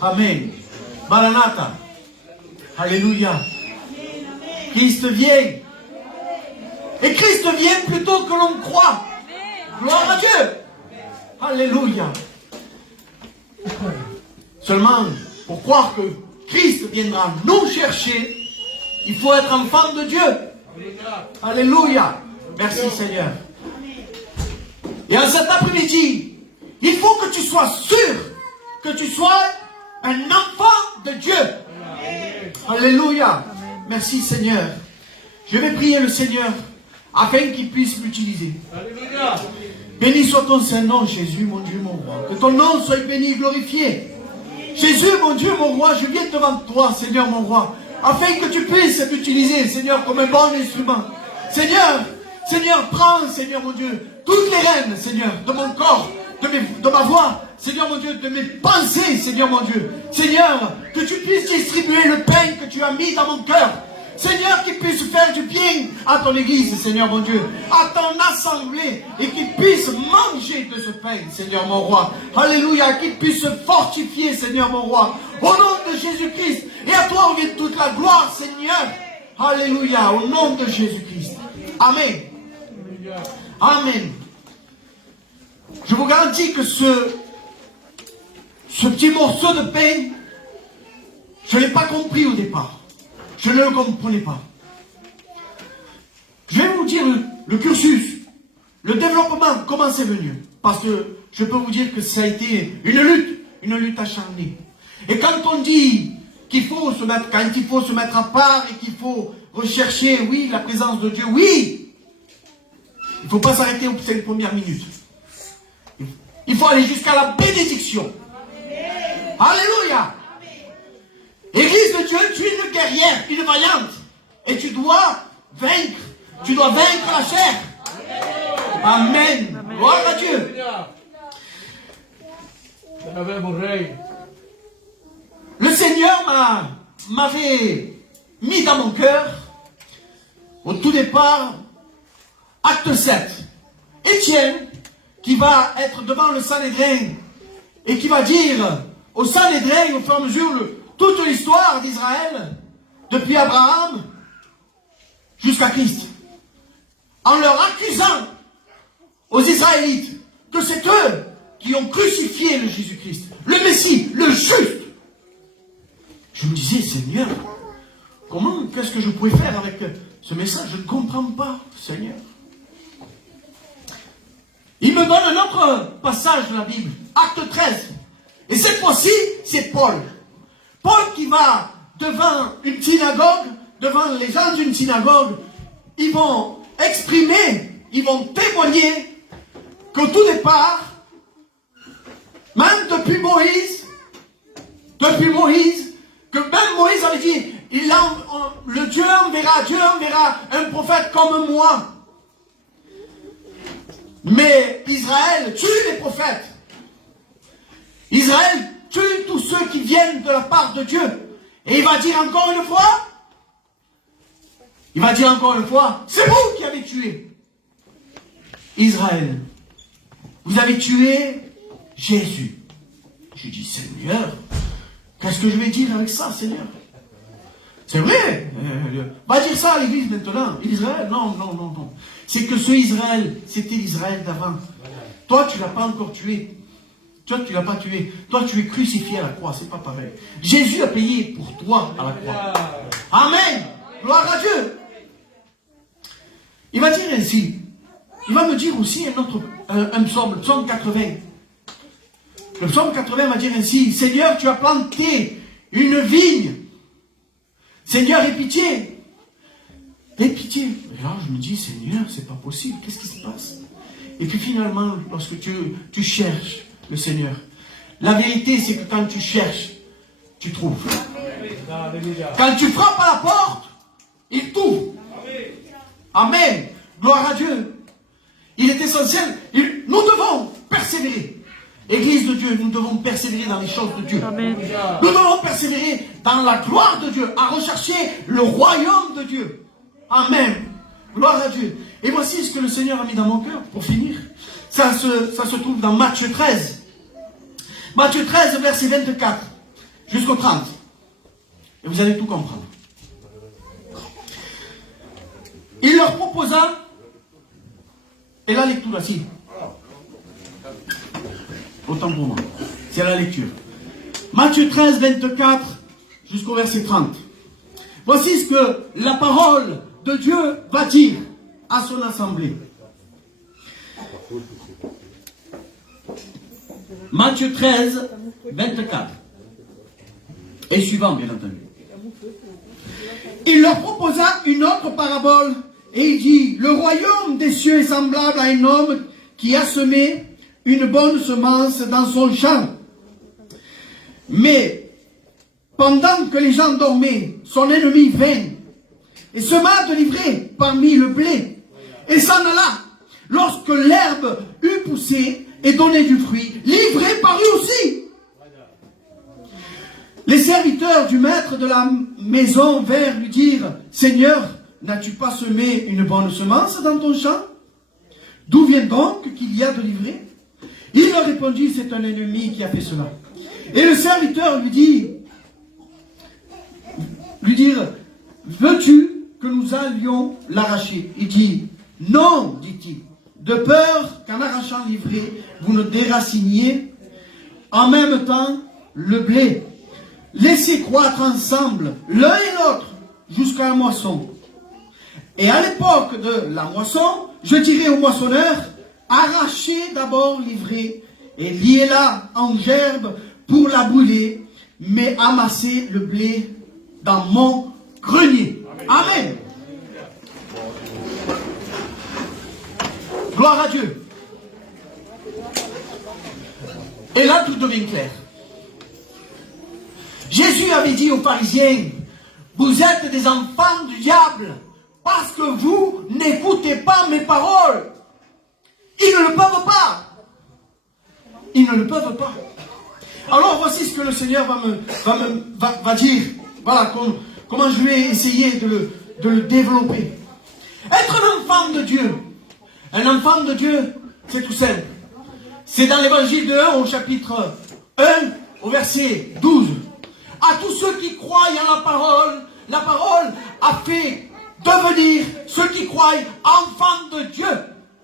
Amen. Maranatha. Alléluia. Christ vient. Et Christ vient plutôt que l'on croit. Gloire à Dieu. Alléluia. Seulement, pour croire que Christ viendra nous chercher, il faut être enfant de Dieu. Alléluia. Merci Seigneur. Et en cet après-midi, il faut que tu sois sûr que tu sois un enfant de Dieu. Alléluia. Merci Seigneur. Je vais prier le Seigneur afin qu'il puisse m'utiliser. Alléluia. Béni soit ton Saint-Nom, Jésus, mon Dieu, mon roi. Que ton nom soit béni et glorifié. Jésus, mon Dieu, mon roi, je viens devant toi, Seigneur, mon roi, afin que tu puisses m'utiliser, Seigneur, comme un bon instrument. Seigneur, Seigneur, prends, Seigneur, mon Dieu, toutes les rênes, Seigneur, de mon corps, de ma voix, Seigneur, mon Dieu, de mes pensées, Seigneur, mon Dieu. Seigneur, que tu puisses distribuer le pain que tu as mis dans mon cœur. Seigneur, qu'il puisse faire du bien à ton église, Seigneur mon Dieu, à ton assemblée, et qu'il puisse manger de ce pain, Seigneur mon roi. Alléluia, qu'il puisse se fortifier, Seigneur mon roi. Au nom de Jésus-Christ, et à toi revient toute la gloire, Seigneur. Alléluia, au nom de Jésus-Christ. Amen. Amen. Je vous garantis que ce petit morceau de pain, je ne l'ai pas compris au départ. Je ne le comprenais pas. Je vais vous dire le cursus, le développement, comment c'est venu. Parce que je peux vous dire que ça a été une lutte acharnée. Et quand on dit qu'il faut se mettre, quand il faut se mettre à part et qu'il faut rechercher, oui, la présence de Dieu, oui, il ne faut pas s'arrêter aux 5 premières minutes. Il faut aller jusqu'à la bénédiction. Alléluia. Église de Dieu, tu es une guerrière, une vaillante. Et tu dois vaincre. Tu dois vaincre la chair. Amen. Gloire à Dieu. Le Seigneur m'avait mis dans mon cœur, au tout départ, acte 7. Étienne, qui va être devant le Sanhédrin, et qui va dire au Sanhédrin, au fur et à mesure, toute l'histoire d'Israël, depuis Abraham jusqu'à Christ, en leur accusant aux Israélites que c'est eux qui ont crucifié le Jésus-Christ, le Messie, le juste. Je me disais, Seigneur, qu'est-ce que je pouvais faire avec ce message? Je ne comprends pas, Seigneur. Il me donne un autre passage de la Bible, acte 13. Et cette fois-ci, c'est Paul. Paul qui va devant une synagogue, devant les gens d'une synagogue, ils vont exprimer, ils vont témoigner qu'au tout départ, même depuis Moïse, que même Moïse avait dit, Dieu enverra un prophète comme moi. Mais Israël tue les prophètes. Israël tue tous ceux qui viennent de la part de Dieu. Et il va dire encore une fois, c'est vous qui avez tué Israël. Vous avez tué Jésus. Je dis, Seigneur, qu'est-ce que je vais dire avec ça, Seigneur? C'est vrai, va dire ça à l'église maintenant. Israël, non. C'est que ce Israël, c'était l'Israël d'avant. Toi, tu ne l'as pas encore tué. Toi, tu ne l'as pas tué. Toi, tu es crucifié à la croix. C'est pas pareil. Jésus a payé pour toi à la croix. Amen. Gloire à Dieu. Il va dire ainsi. Il va me dire aussi un psaume, le psaume 80. Le psaume 80 va dire ainsi. Seigneur, tu as planté une vigne. Seigneur, aie pitié. Aie pitié. Et là, je me dis, Seigneur, c'est pas possible. Qu'est-ce qui se passe? Et puis finalement, lorsque tu cherches le Seigneur, la vérité, c'est que quand tu cherches, tu trouves. Quand tu frappes à la porte, il t'ouvre. Amen. Gloire à Dieu. Il est essentiel. Nous devons persévérer. Église de Dieu, nous devons persévérer dans les choses de Dieu. Amen. Nous devons persévérer dans la gloire de Dieu, à rechercher le royaume de Dieu. Amen. Gloire à Dieu. Et voici ce que le Seigneur a mis dans mon cœur, pour finir. Ça se trouve dans Matthieu 13. Matthieu 13, verset 24. jusqu'au 30. Et vous allez tout comprendre. Il leur proposa, et la lecture aussi, autant pour moi, c'est la lecture. Matthieu 13, 24 jusqu'au verset 30. Voici ce que la parole de Dieu va dire à son assemblée. Matthieu 13, 24. Et suivant, bien entendu. Il leur proposa une autre parabole et il dit, le royaume des cieux est semblable à un homme qui a semé une bonne semence dans son champ. Mais pendant que les gens dormaient, son ennemi vint et sema de livrer parmi le blé et s'en alla. Lorsque l'herbe eut poussé et donné du fruit, livré parut aussi. Les serviteurs du maître de la maison vinrent lui dire, Seigneur, n'as-tu pas semé une bonne semence dans ton champ? D'où vient donc qu'il y a de livré? Il leur répondit, c'est un ennemi qui a fait cela. Et le serviteur lui dit, veux-tu que nous allions l'arracher? Il dit, non, dit-il, de peur qu'en arrachant l'ivraie, vous ne déraciniez en même temps le blé. Laissez croître ensemble l'un et l'autre jusqu'à la moisson. Et à l'époque de la moisson, je dirai au moissonneur, arrachez d'abord l'ivraie et liez-la en gerbe pour la brûler, mais amassez le blé dans mon grenier. Amen. Gloire à Dieu. Et là, tout devient clair. Jésus avait dit aux pharisiens, vous êtes des enfants du diable, parce que vous n'écoutez pas mes paroles. Ils ne le peuvent pas. Ils ne le peuvent pas. Alors voici ce que le Seigneur va dire. Voilà comment je vais essayer de le développer. Être un enfant de Dieu. Un enfant de Dieu, c'est tout simple. C'est dans l'évangile de 1 au chapitre 1 au verset 12. À tous ceux qui croient en la parole a fait devenir ceux qui croient enfants de Dieu.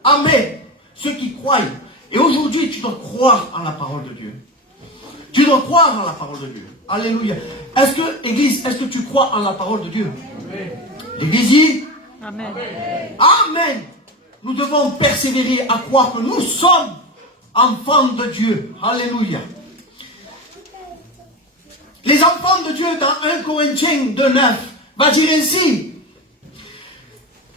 Amen. Ceux qui croient. Et aujourd'hui, tu dois croire en la parole de Dieu. Tu dois croire en la parole de Dieu. Alléluia. Église, est-ce que tu crois en la parole de Dieu? L'église dit Amen. Amen. Nous devons persévérer à croire que nous sommes enfants de Dieu. Alléluia. Les enfants de Dieu dans 1 Corinthiens 2:9 va dire ainsi.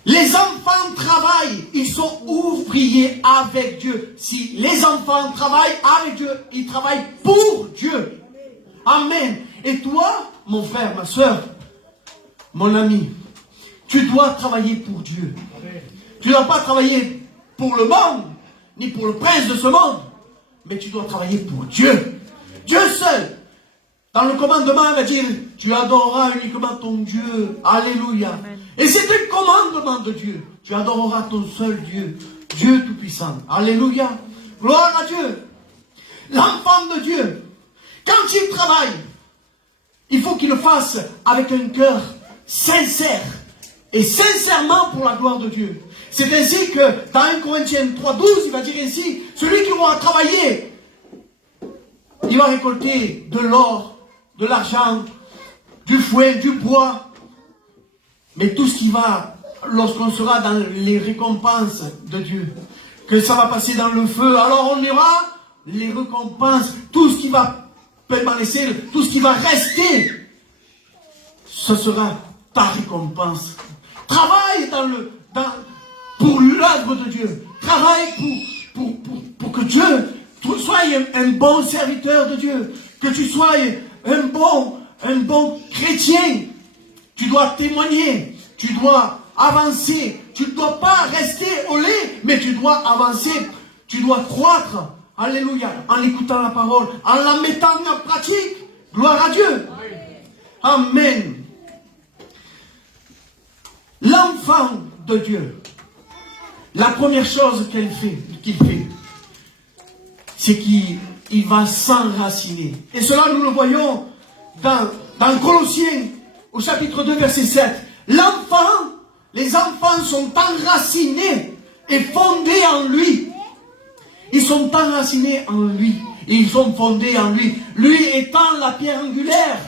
Les enfants travaillent, ils sont ouvriers avec Dieu. Si les enfants travaillent avec Dieu, ils travaillent pour Dieu. Amen. Et toi, mon frère, ma soeur, mon ami, tu dois travailler pour Dieu. Tu ne dois pas travailler pour le monde, ni pour le prince de ce monde, mais tu dois travailler pour Dieu. Dieu seul. Dans le commandement, il va dire, tu adoreras uniquement ton Dieu. Alléluia. Amen. Et c'est un commandement de Dieu. Tu adoreras ton seul Dieu, Dieu Tout-Puissant. Alléluia. Gloire à Dieu. L'enfant de Dieu, quand il travaille, il faut qu'il le fasse avec un cœur sincère et sincèrement pour la gloire de Dieu. C'est ainsi que dans 1 Corinthiens 3:12, il va dire ainsi, celui qui aura travaillé, il va récolter de l'or, de l'argent, du foin, du bois, mais tout ce qui va, lorsqu'on sera dans les récompenses de Dieu, que ça va passer dans le feu, alors on aura les récompenses, tout ce qui va permanencer, tout ce qui va rester, ce sera ta récompense. Travaille pour l'œuvre de Dieu. Travaille pour que Dieu, tu sois un bon serviteur de Dieu, que tu sois un bon chrétien. Tu dois témoigner, tu dois avancer, tu ne dois pas rester au lait, mais tu dois avancer, tu dois croître, alléluia, en écoutant la parole, en la mettant en pratique. Gloire à Dieu. Amen. L'enfant de Dieu, la première chose qu'il fait, c'est qu'il va s'enraciner. Et cela, nous le voyons dans Colossiens, au chapitre 2, verset 7, les enfants sont enracinés et fondés en lui. Ils sont enracinés en lui. Et ils sont fondés en lui. Lui étant la pierre angulaire.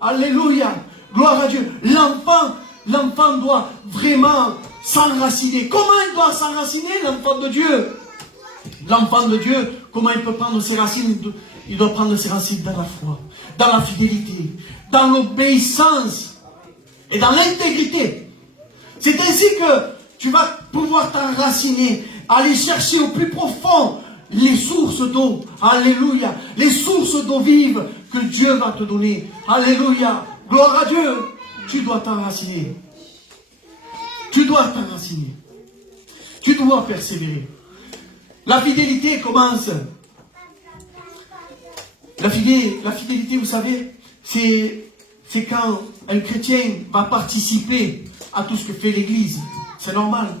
Alléluia. Gloire à Dieu. L'enfant doit vraiment s'enraciner. Comment il doit s'enraciner, l'enfant de Dieu? L'enfant de Dieu, comment il peut prendre ses racines? Il doit prendre ses racines dans la foi, dans la fidélité, dans l'obéissance et dans l'intégrité. C'est ainsi que tu vas pouvoir t'enraciner, aller chercher au plus profond les sources d'eau. Alléluia. Les sources d'eau vive que Dieu va te donner. Alléluia. Gloire à Dieu. Tu dois t'enraciner. Tu dois t'enraciner. Tu dois persévérer. La fidélité commence. La fidélité, vous savez, c'est quand un chrétien va participer à tout ce que fait l'Église. C'est normal.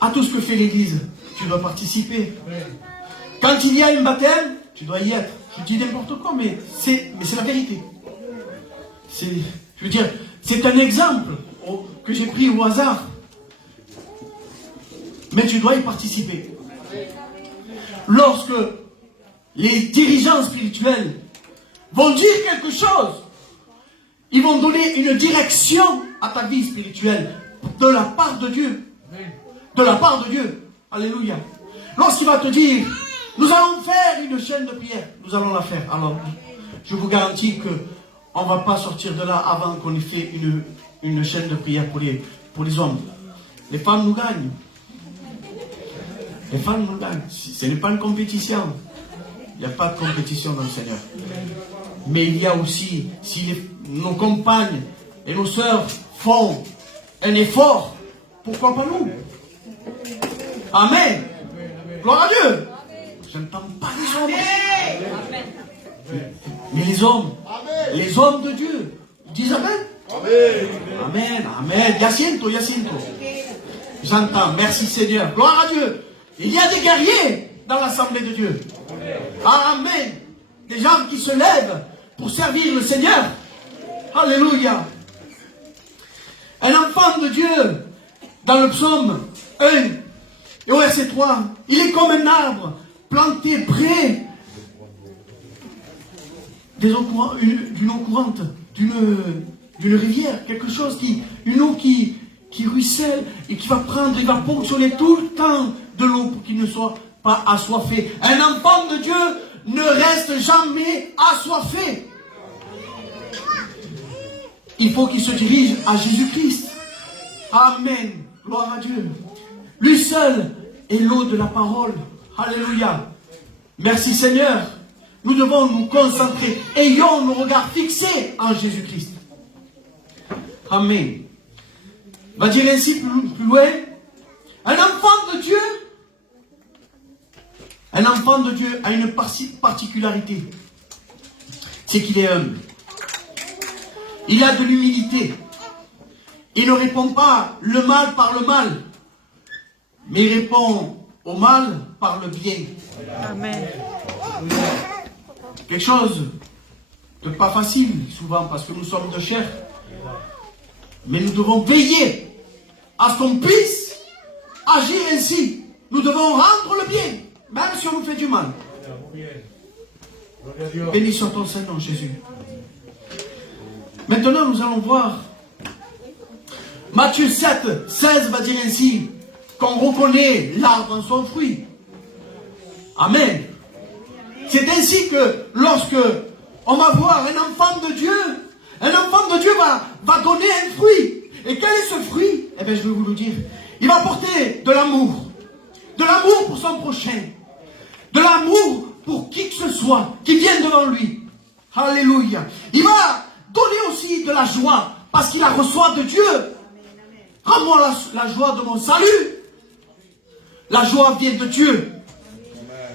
À tout ce que fait l'Église, tu dois participer. Quand il y a un baptême, tu dois y être. Je dis n'importe quoi, mais c'est la vérité. Je veux dire, c'est un exemple que j'ai pris au hasard. Mais tu dois y participer. Lorsque les dirigeants spirituels vont dire quelque chose, ils vont donner une direction à ta vie spirituelle de la part de Dieu. De la part de Dieu. Alléluia. Lorsqu'il va te dire, nous allons faire une chaîne de prière, nous allons la faire. Alors, je vous garantis qu'on ne va pas sortir de là avant qu'on ait fait une chaîne de prière pour les hommes. Les femmes nous gagnent. Les femmes nous gagnent. Ce n'est pas une compétition. Il n'y a pas de compétition dans le Seigneur. Mais il y a aussi, si nos compagnes et nos sœurs font un effort, pourquoi pas nous? Amen. Gloire à Dieu. Je n'entends pas les hommes. Mais les hommes de Dieu, ils disent Amen. Amen. Amen. Jacinto. J'entends. Merci Seigneur. Gloire à Dieu. Il y a des guerriers dans l'assemblée de Dieu. Amen. Des gens qui se lèvent pour servir le Seigneur. Alléluia. Un enfant de Dieu, dans le psaume 1, et au verset 3, il est comme un arbre planté près d'une eau courante, d'une rivière, quelque chose une eau qui ruisselle et qui va prendre et va ponctionner tout le temps de l'eau pour qu'il ne soit pas assoiffé. Un enfant de Dieu ne reste jamais assoiffé. Il faut qu'il se dirige à Jésus-Christ. Amen. Gloire à Dieu. Lui seul est l'eau de la parole. Alléluia. Merci Seigneur. Nous devons nous concentrer. Ayons nos regards fixés en Jésus-Christ. Amen. On va dire ainsi plus loin. Un enfant de Dieu a une particularité. C'est qu'il est humble. Il a de l'humilité. Il ne répond pas le mal par le mal, mais il répond au mal par le bien. Amen. Quelque chose de pas facile, souvent, parce que nous sommes de chair. Mais nous devons veiller à ce qu'on puisse agir ainsi. Nous devons rendre le bien, même si on nous fait du mal. Béni soit ton Saint-Nom, Jésus. Maintenant, nous allons voir Matthieu 7, 16 va dire ainsi qu'on reconnaît l'arbre en son fruit. Amen. C'est ainsi que lorsque on va voir un enfant de Dieu va donner un fruit. Et quel est ce fruit? Eh bien, je vais vous le dire. Il va porter de l'amour. De l'amour pour son prochain. De l'amour pour qui que ce soit qui vienne devant lui. Alléluia. Il va donner aussi de la joie parce qu'il la reçoit de Dieu. Rends-moi la joie de mon salut. La joie vient de Dieu.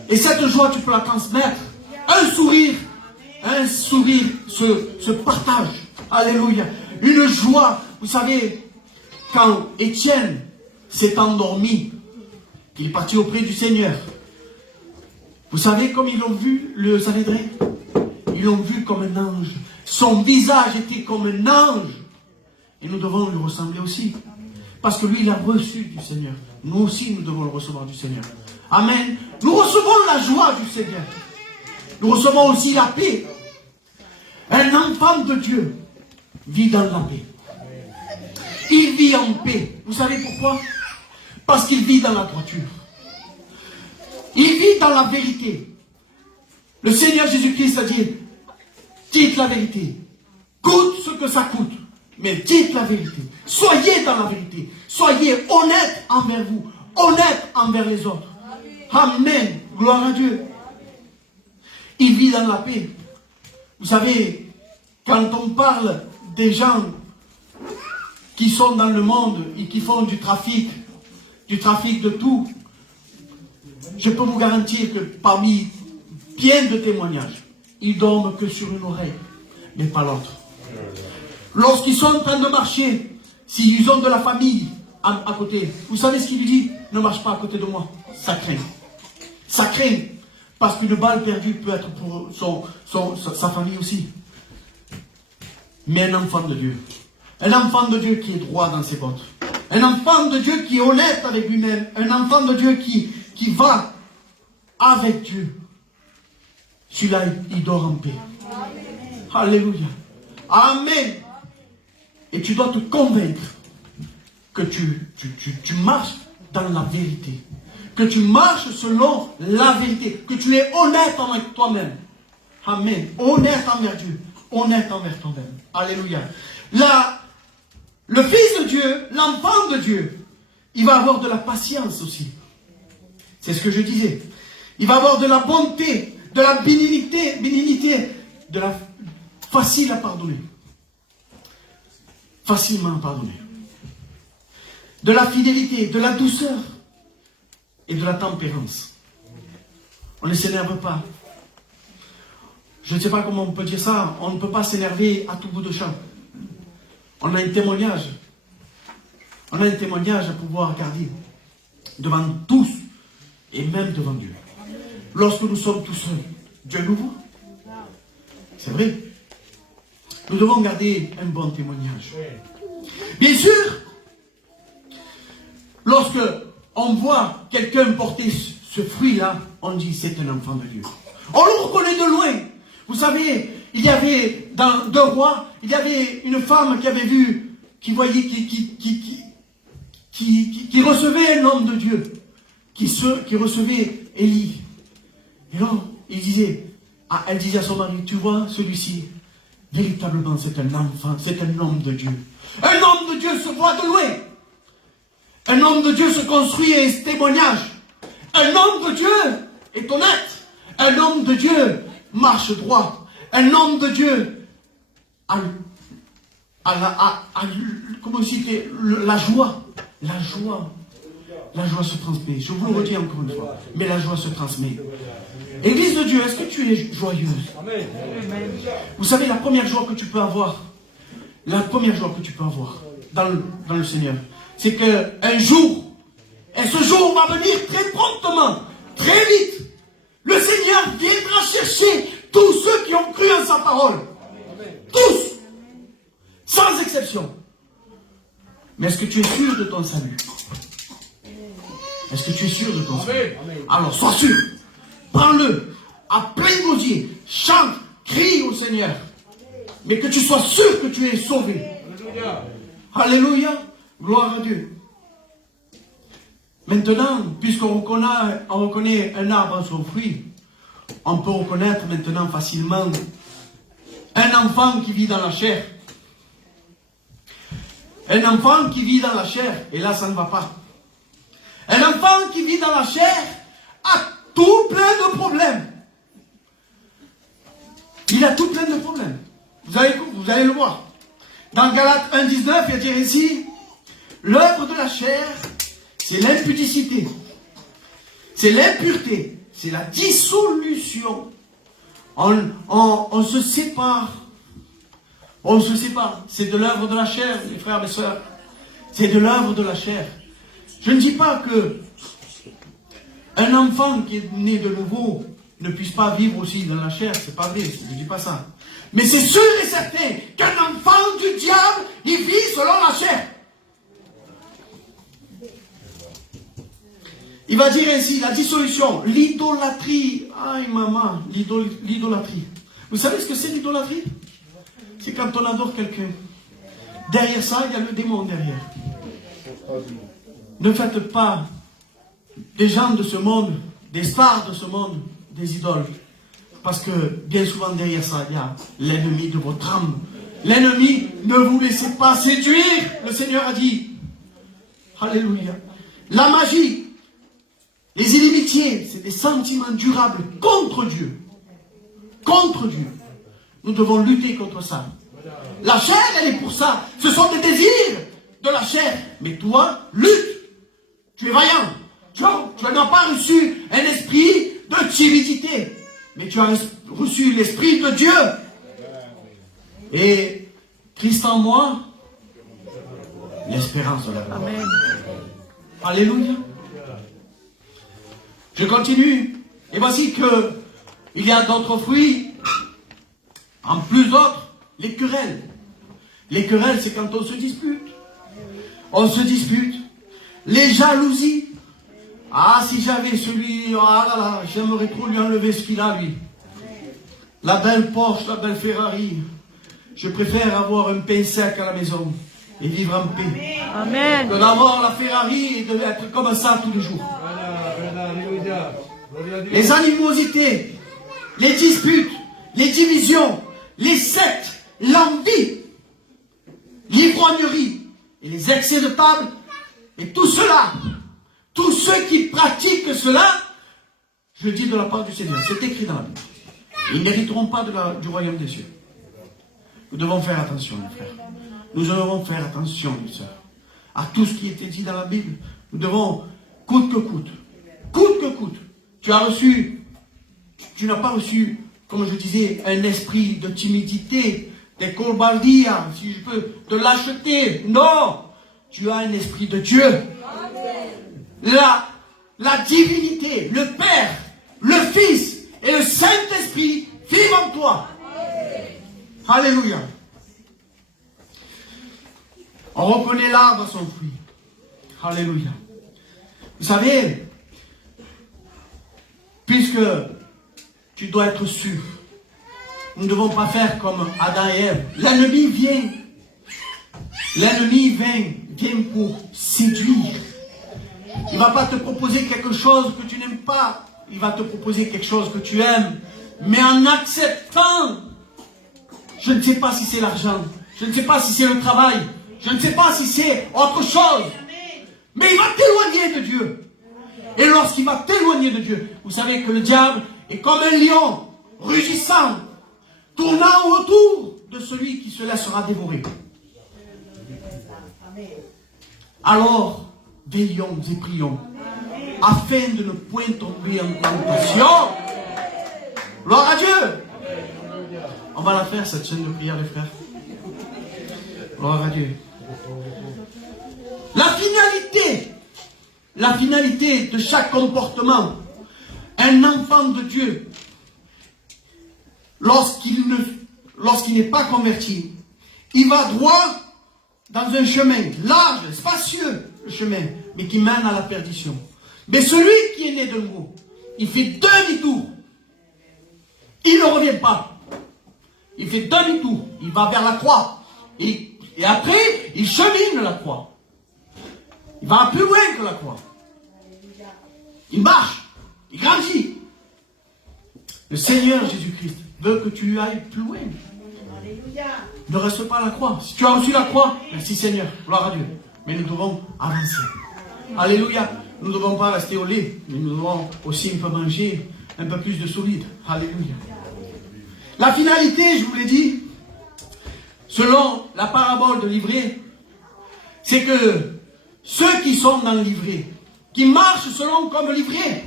Et cette joie, tu peux la transmettre. Un sourire se partage. Alléluia. Une joie. Vous savez, quand Étienne s'est endormi, il est parti auprès du Seigneur. Vous savez comme ils l'ont vu, le Sanhédrin? Ils l'ont vu comme un ange. Son visage était comme un ange. Et nous devons lui ressembler aussi. Parce que lui, il a reçu du Seigneur. Nous aussi, nous devons le recevoir du Seigneur. Amen. Nous recevons la joie du Seigneur. Nous recevons aussi la paix. Un enfant de Dieu vit dans la paix. Il vit en paix. Vous savez pourquoi? Parce qu'il vit dans la droiture. Il vit dans la vérité. Le Seigneur Jésus-Christ a dit, dites la vérité. Coûte ce que ça coûte. Mais dites la vérité. Soyez dans la vérité. Soyez honnête envers vous. Honnête envers les autres. Amen. Gloire à Dieu. Il vit dans la paix. Vous savez, quand on parle des gens qui sont dans le monde et qui font du trafic de tout, je peux vous garantir que parmi bien de témoignages, ils dorment que sur une oreille, mais pas l'autre. Lorsqu'ils sont en train de marcher, s'ils ont de la famille à côté, vous savez ce qu'il dit? Ne marche pas à côté de moi. Ça craint. Ça craint. Parce qu'une balle perdue peut être pour sa famille aussi. Mais un enfant de Dieu. Un enfant de Dieu qui est droit dans ses bottes. Un enfant de Dieu qui est honnête avec lui-même. Un enfant de Dieu qui va avec Dieu. Celui-là, il dort en paix. Amen. Alléluia. Amen. Et tu dois te convaincre que tu marches dans la vérité. Que tu marches selon la vérité. Que tu es honnête avec toi-même. Amen. Honnête envers Dieu. Honnête envers toi-même. Alléluia. Le Fils de Dieu, l'enfant de Dieu, il va avoir de la patience aussi. C'est ce que je disais. Il va avoir de la bonté, de la bénignité, de la facile à pardonner. Facilement pardonner. De la fidélité, de la douceur et de la tempérance. On ne s'énerve pas. Je ne sais pas comment on peut dire ça. On ne peut pas s'énerver à tout bout de champ. On a un témoignage. On a un témoignage à pouvoir garder devant tous et même devant Dieu. Lorsque nous sommes tous seuls, Dieu nous voit. C'est vrai. Nous devons garder un bon témoignage. Bien sûr, lorsque on voit quelqu'un porter ce fruit-là, on dit c'est un enfant de Dieu. On le reconnaît de loin. Vous savez, il y avait dans 2 rois, il y avait une femme qui avait vu, qui voyait, qui recevait un homme de Dieu, qui recevait Élie. Et là, elle disait à son mari, tu vois, celui-ci, véritablement c'est un enfant, c'est un homme de Dieu. Un homme de Dieu se voit de loin. Un homme de Dieu se construit un témoignage. Un homme de Dieu est honnête. Un homme de Dieu marche droit. Un homme de Dieu a comment dire, la joie. La joie. La joie se transmet. Je vous le redis encore une fois. Mais la joie se transmet. Église de Dieu, est-ce que tu es joyeuse? Amen. Vous savez, la première joie que tu peux avoir, dans le Seigneur, c'est qu'un jour, et ce jour va venir très promptement, très vite, le Seigneur viendra chercher tous ceux qui ont cru en sa parole. Tous, sans exception. Mais est-ce que tu es sûr de ton salut? Est-ce que tu es sûr de ton salut? Alors, sois sûr. Prends-le à plein gosier. Chante, crie au Seigneur. Mais que tu sois sûr que tu es sauvé. Alléluia. Alléluia. Gloire à Dieu. Maintenant, puisqu'on reconnaît un arbre à son fruit, on peut reconnaître maintenant facilement un enfant qui vit dans la chair. Un enfant qui vit dans la chair, et là ça ne va pas. Un enfant qui vit dans la chair a tout plein de problèmes. Il a tout plein de problèmes. Vous allez le voir. Dans Galates 1,19, il y a dire ici, l'œuvre de la chair, c'est l'impudicité, c'est l'impureté, c'est la dissolution. On se sépare. On se sépare. C'est de l'œuvre de la chair, les frères et sœurs. C'est de l'œuvre de la chair. Je ne dis pas que un enfant qui est né de nouveau ne puisse pas vivre aussi dans la chair, c'est pas vrai, je ne dis pas ça. Mais c'est sûr et certain qu'un enfant du diable, il vit selon la chair. Il va dire ainsi, la dissolution, l'idolâtrie. Aïe maman, l'idolâtrie. Vous savez ce que c'est l'idolâtrie? C'est quand on adore quelqu'un. Derrière ça, il y a le démon derrière. Ne faites pas des gens de ce monde, des stars de ce monde, des idoles. Parce que bien souvent derrière ça, il y a l'ennemi de votre âme. L'ennemi, ne vous laissez pas séduire. Le Seigneur a dit. Alléluia. La magie. Les inimitiés, c'est des sentiments durables contre Dieu. Contre Dieu. Nous devons lutter contre ça. La chair, elle est pour ça. Ce sont des désirs de la chair. Mais toi, lutte. Tu es vaillant. Tu n'as pas reçu un esprit de timidité. Mais tu as reçu l'esprit de Dieu. Et Christ en moi, l'espérance de la gloire. Amen. Alléluia. Je continue. Et voici que il y a d'autres fruits, en plus d'autres, les querelles. Les querelles, c'est quand on se dispute. On se dispute. Les jalousies. Ah, si j'avais celui, ah là là, j'aimerais trop lui enlever ce qu'il a, lui. La belle Porsche, la belle Ferrari. Je préfère avoir un pain sec à la maison et vivre en paix. Amen. Que d'avoir la Ferrari et d'être comme ça tous les jours. Les animosités, les disputes, les divisions, les sectes, l'envie, l'ivrognerie et les excès de table, et tout cela, tous ceux qui pratiquent cela, je dis de la part du Seigneur, c'est écrit dans la Bible, ils n'hériteront pas du royaume des cieux. Nous devons faire attention, mes frères. Nous devons faire attention, mes sœurs, à tout ce qui était dit dans la Bible. Nous devons, coûte que coûte, tu n'as pas reçu, comme je disais, un esprit de timidité, de colbaldia, si je peux, de lâcheté. Non, tu as un esprit de Dieu. La divinité, le Père, le Fils et le Saint-Esprit vivent en toi. Alléluia. On reconnaît l'arbre à son fruit. Alléluia. Vous savez, puisque tu dois être sûr, nous ne devons pas faire comme Adam et Ève. L'ennemi vient. L'ennemi vient pour séduire. Il ne va pas te proposer quelque chose que tu n'aimes pas. Il va te proposer quelque chose que tu aimes. Mais en acceptant, je ne sais pas si c'est l'argent, je ne sais pas si c'est le travail, je ne sais pas si c'est autre chose. Mais il va t'éloigner de Dieu. Et lorsqu'il va t'éloigner de Dieu, vous savez que le diable est comme un lion, rugissant, tournant autour de celui qui se laissera dévorer. Alors, veillons et prions, afin de ne point tomber en tentation. Gloire à Dieu. On va la faire, cette chaîne de prière, les frères. Gloire à Dieu. La finalité de chaque comportement, un enfant de Dieu, lorsqu'il n'est pas converti, il va droit dans un chemin large, spacieux, le chemin, mais qui mène à la perdition. Mais celui qui est né de nouveau, il fait demi-tour. Il ne revient pas. Il fait demi-tour. Il va vers la croix. Et après, il chemine la croix. Il va plus loin que la croix. Il marche. Il grandit. Le Seigneur Jésus-Christ veut que tu ailles plus loin. Ne reste pas à la croix. Si tu as reçu la croix, merci Seigneur. Gloire à Dieu. Mais nous devons avancer. Alléluia. Nous ne devons pas rester au lait. Mais nous devons aussi un peu manger un peu plus de solide. Alléluia. La finalité, je vous l'ai dit, selon la parabole de l'ivraie, c'est que ceux qui sont dans l'ivraie, qui marchent selon comme l'ivraie,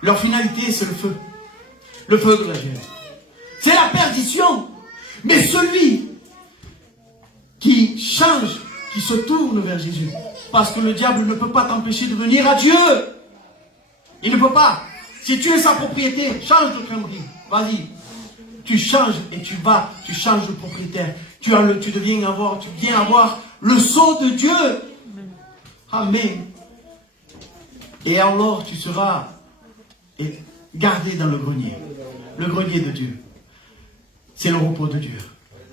leur finalité c'est le feu de la gêne. C'est la perdition. Mais celui qui change, qui se tourne vers Jésus, parce que le diable ne peut pas t'empêcher de venir à Dieu. Il ne peut pas. Si tu es sa propriété, change de crèmerie. Vas-y. Tu changes et tu changes de propriétaire. Tu viens avoir le sceau de Dieu. Amen. Et alors tu seras gardé dans le grenier de Dieu. C'est le repos de Dieu.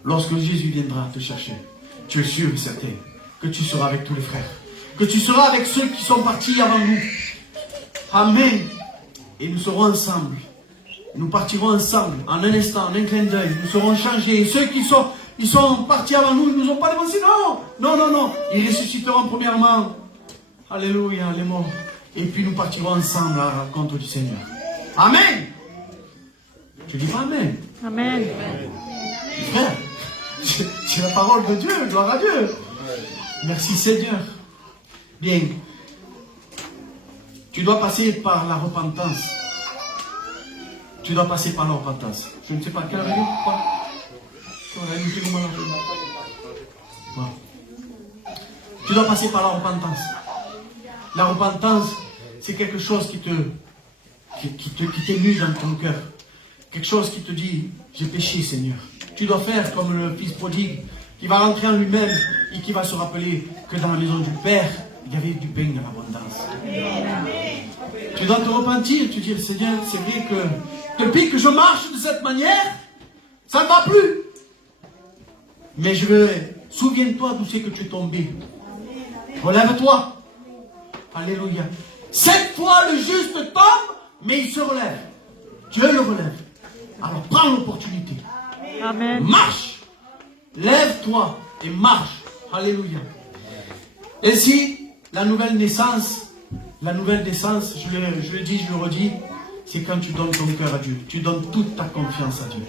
Lorsque Jésus viendra te chercher, tu es sûr et certain que tu seras avec tous les frères. Que tu seras avec ceux qui sont partis avant nous. Amen. Et nous serons ensemble. Nous partirons ensemble, en un instant, en un clin d'œil. Nous serons changés. Et ceux qui sont partis avant nous, ils ne nous ont pas dévancé. Non, non, non, non. Ils ressusciteront premièrement. Alléluia, les morts. Et puis nous partirons ensemble à la rencontre du Seigneur. Amen. Tu dis pas Amen. Amen. Frère, c'est la parole de Dieu. Gloire à Dieu. Merci Seigneur. Bien. Tu dois passer par la repentance. Tu dois passer par la repentance. Je ne sais pas quelle heure il est, quoi. Voilà. Tu dois passer par la repentance. La repentance, c'est quelque chose qui t'est mis dans ton cœur. Quelque chose qui te dit, j'ai péché Seigneur. Tu dois faire comme le fils prodigue, qui va rentrer en lui-même et qui va se rappeler que dans la maison du Père, il y avait du pain en abondance. Tu dois te repentir, tu dis, Seigneur, c'est vrai que depuis que je marche de cette manière, ça ne va plus. Mais souviens-toi d'où c'est que tu es tombé. Relève-toi. Alléluia. 7 fois le juste tombe, mais il se relève. Dieu le relève. Alors prends l'opportunité. Amen. Marche. Lève-toi et marche. Alléluia. Et si la nouvelle naissance, je le dis, je le redis, c'est quand tu donnes ton cœur à Dieu. Tu donnes toute ta confiance à Dieu.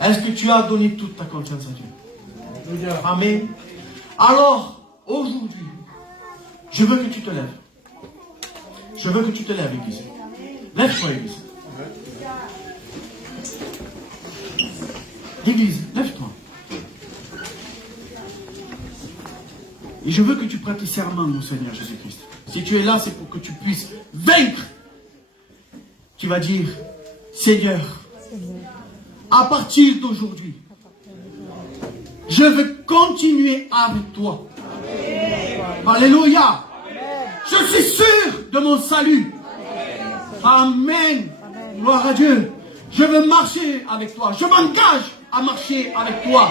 Est-ce que tu as donné toute ta confiance à Dieu? Amen. Alors, aujourd'hui, je veux que tu te lèves. Je veux que tu te lèves, Église. Lève-toi, Église. Église, lève-toi. Et je veux que tu prêtes serment au Seigneur Jésus-Christ. Si tu es là, c'est pour que tu puisses vaincre. Tu vas dire, Seigneur, à partir d'aujourd'hui, je veux continuer avec toi. Alléluia. Je suis sûr de mon salut. Amen. Gloire à Dieu. Je veux marcher avec toi. Je m'engage à marcher avec toi.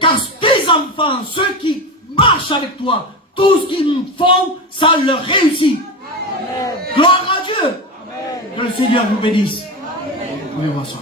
Car tes enfants, ceux qui marchent avec toi, tout ce qu'ils font, ça leur réussit. Gloire à Dieu. Que le Seigneur vous bénisse. Vous pouvez voir ça.